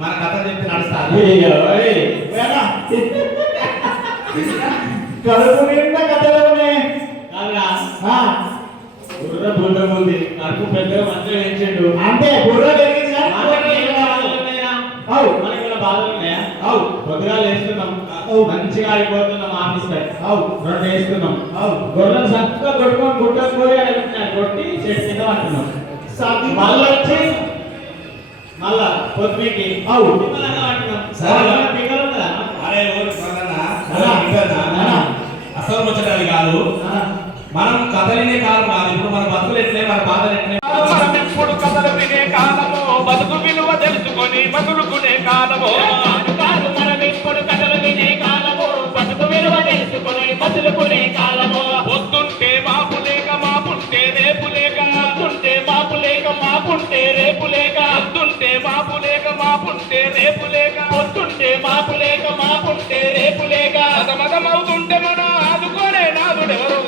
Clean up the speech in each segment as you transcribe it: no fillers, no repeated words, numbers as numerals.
మన కథ చెప్తే నడుస్తారు. కడుపు నిండా కథలోనే బుర్ర బుర్రం ఉంది, కడుపు పెద్దగా మంచిగా వేయించాడు. అంటే బుర్ర పెరిగింది పొద్దుగా వేస్తున్నాం, మంచిగా అయిపోతున్నాం. ఆఫీస్ రెండు వేస్తున్నాం, గొర్రెలు చక్కగా కొట్టుకొని గుట్టకపోయి కొట్టి చెట్టు కింద పట్టున్నాం. మళ్ళీ వచ్చి మళ్ళా పొద్దుకి అసలు ముచ్చటాలు కాదు. మనం కథలినే కాలం కాదు. ఇప్పుడు మన బతుకులు ఎట్లే, మన బాధలు ఎట్లే. మనం ఇప్పుడు కథలు వినే కాలము, బతుకు విలువ తెలుసుకొని బతుకునే కాలము. మనం ఇప్పుడు కథలు వినే కాలము, బతుకు విలువ తెలుసుకొని బతుకునే కాలము. వస్తుంటే మాపు లేక మాపుంటే రేపు లేక, వస్తుంటే మాపు లేక మాపుంటే రేపు లేక, వస్తుంటే మాపు లేక మాపుంటే రేపు లేక, వస్తుంటే మాపు లేక మాపుంటే రేపు లేక, మతమవుతుంటే మన ఆదుకోనే నాదుడెవరు.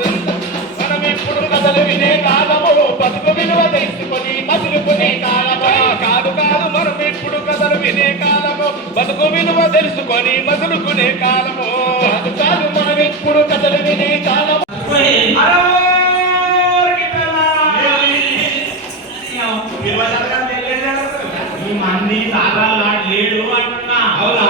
మనం ఇప్పుడు కథలు వినే కాలము, బతుకు విలువ తెలుసుకొని మసులుకునే కాలము. కాదు కాదు, మనం ఇప్పుడు కథలు వినే కాలము, బతుకు విలువ తెలుసుకొని మసులుకునే కాలము. కాదు కాదు, మనం ఇప్పుడు కథలు వినే కాలము. మంది చాలా లేడు అంటున్నా. అవునా?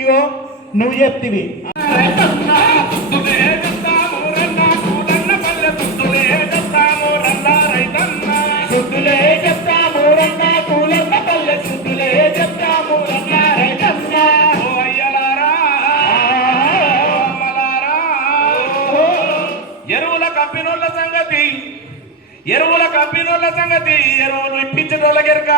ఇగో నువ్వు చెప్తివి ఎరువుల కంపెనీల సంగతి, ఎరువుల కంపెనీల సంగతి, ఎరువులు ఇప్పించటోళ్ళకి ఎరుక,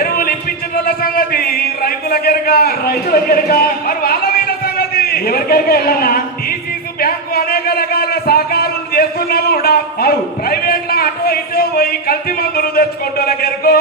ఎరువులు ఇప్పించటోళ్ళ సంగతి రైతులకు ఎరుక, రైతులకు ఎరుక. మరి వాళ్ళ మీద సంగతి ఎవరికైనా వెళ్ళనా? డీసీసీ బ్యాంకు అనేక రకాల సహకారులు చేస్తున్నా కూడా ప్రైవేట్ లో అటో ఇటో పోయి కల్తీ మందులు తెచ్చుకుంటోళ్ళకి ఎరుకో.